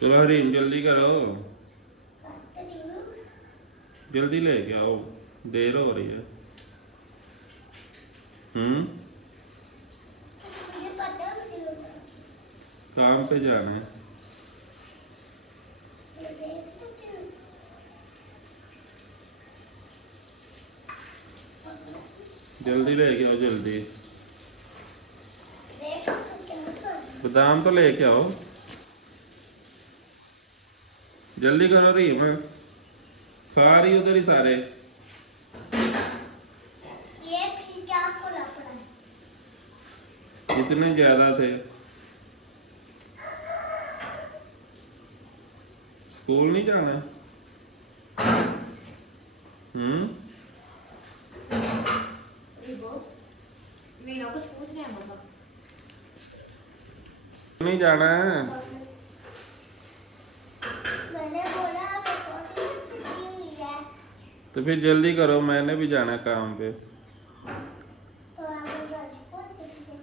चलो हरीम जल्दी करो, जल्दी लेके आओ, देर हो रही है। काम पे जाना है। जल्दी लेके आओ जल्दी। बादाम तो लेके आओ, जल्दी करो रहीम, सारी उधर ही सारे। ये फिर क्या खोला पड़ा है? इतने ज्यादा थे। स्कूल नहीं जाना? मीना कुछ पूछ रहे हैं मम्मा। नहीं जाना है? मैंने बोला रिकॉर्डिंग है। तो फिर जल्दी करो, मैंने भी जाना है काम पे। तो आप राजकोट देखिए।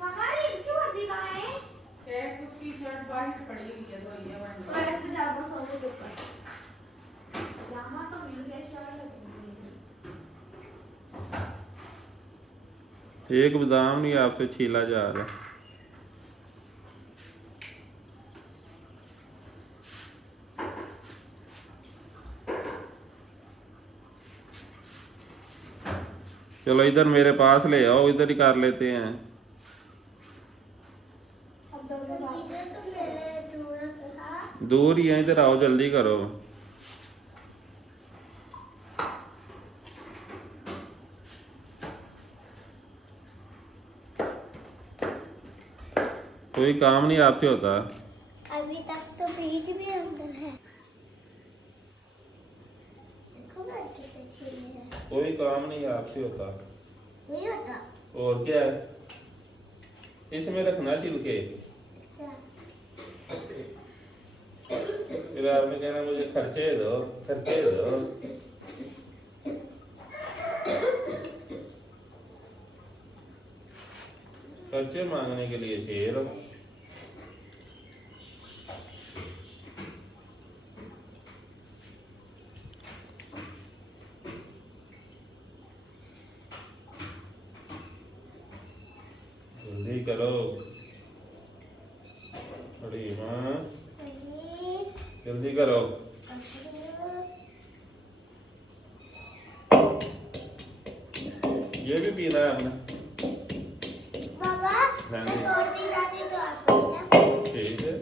मम्मा ये क्यों दिखा है? एक उसकी शर्ट वाइट पड़ी हुई है, तो ये वाली वाइट पजामा सोने के ऊपर। यहाँ तो मिल गया शर्ट। एक बादाम नहीं आपसे छीला जा रहा। चलो इधर मेरे पास ले आओ, इधर ही कर लेते हैं। अब दोनों इधर तो मेरे दूर रखा। दूर ही है, इधर आओ जल्दी करो। कोई काम नहीं आपसे होता। अभी तक तो बीज भी अंदर है। देखो मैं कितने छीले हैं। कोई काम नहीं आपसे होता। नहीं होता। और क्या है, इसमें रखना छिलके। अच्छा। फिर आपने कहना मुझे खर्चे दो, खर्चे दो। खर्चे मांगने के लिए शेर हो। जल्दी करो, अरे माँ जल्दी करो। ये भी पीना है आपने? बाबा हाँ मैं जी। तोड़ती जाती तो आपको देना। ठीक है।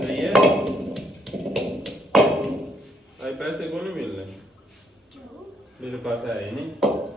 सही है। भाई पैसे को नहीं मिलने, क्यों? मेरे पास है ही नहीं।